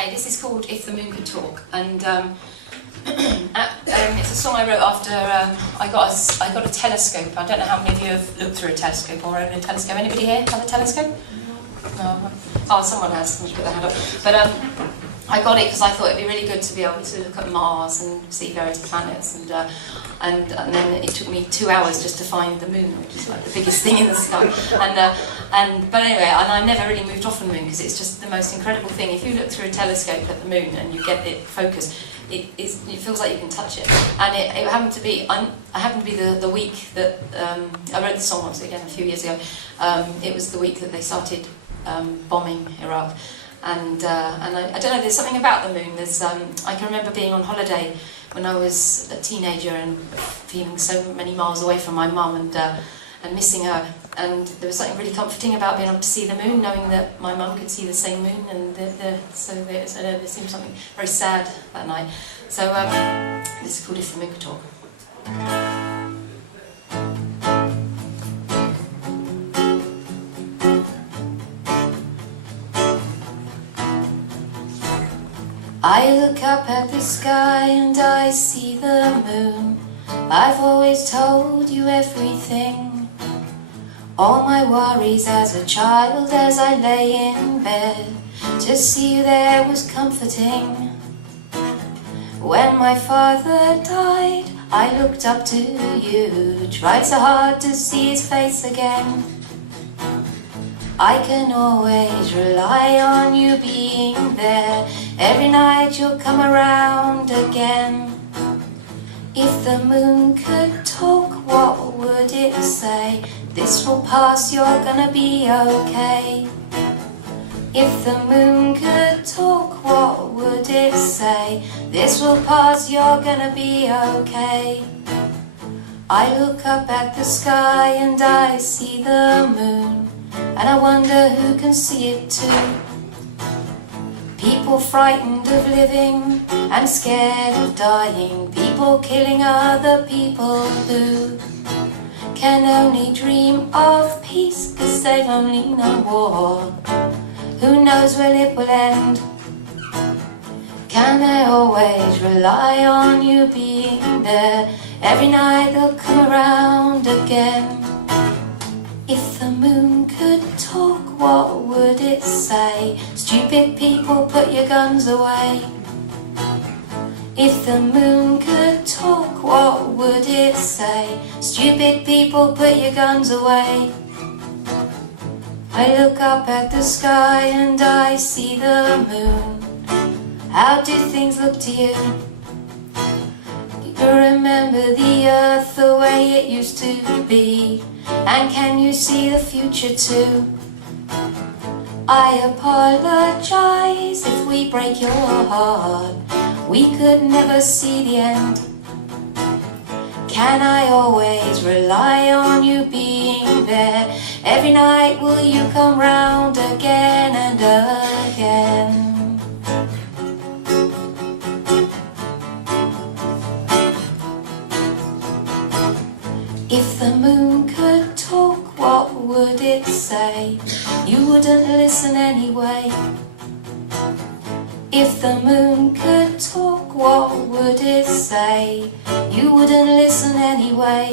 Okay, this is called If the Moon Could Talk, and it's a song I wrote after I got a telescope. I don't know how many of you have looked through a telescope or own a telescope. Anybody here have a telescope? No. Oh, someone has. Someone put their hand up. But I got it because I thought it'd be really good to be able to look at Mars and see various planets, and then it took me 2 hours just to find the moon, which is like the biggest thing in the sky. But anyway, and I never really moved off the moon because it's just the most incredible thing. If you look through a telescope at the moon and you get it focused, it feels like you can touch it. And it happened to be the week that I wrote the song once again a few years ago. It was the week that they started bombing Iraq. And I don't know, there's something about the moon. I can remember being on holiday when I was a teenager and feeling so many miles away from my mum and missing her. And there was something really comforting about being able to see the moon, knowing that my mum could see the same moon. And so there seemed something very sad that night. So this is called If the Moon Could Talk. I look up at the sky and I see the moon. I've always told you everything, all my worries as a child as I lay in bed. To see you there was comforting. When my father died, I looked up to you, tried so hard to see his face again. I can always rely on you being there. Every night you'll come around again. If the moon could talk, what would it say? This will pass, you're gonna be okay. If the moon could talk, what would it say? This will pass, you're gonna be okay. I look up at the sky and I see the moon, and I wonder who can see it too. People frightened of living and scared of dying. People killing other people who can only dream of peace, 'cause they've only known war. Who knows when it will end? Can they always rely on you being there? Every night they'll come around again. If the moon could talk, what would it say? Stupid people, put your guns away. If the moon could talk, what would it say? Stupid people, put your guns away. I look up at the sky and I see the moon. How do things look to you? Do you remember the earth the way it used to be? And can you see the future too? I apologize if we break your heart. We could never see the end. Can I always rely on you being there? Every night will you come round again and again? If the moon could talk, what would it say? You wouldn't listen anyway. If the moon could talk, what would it say? You wouldn't listen anyway.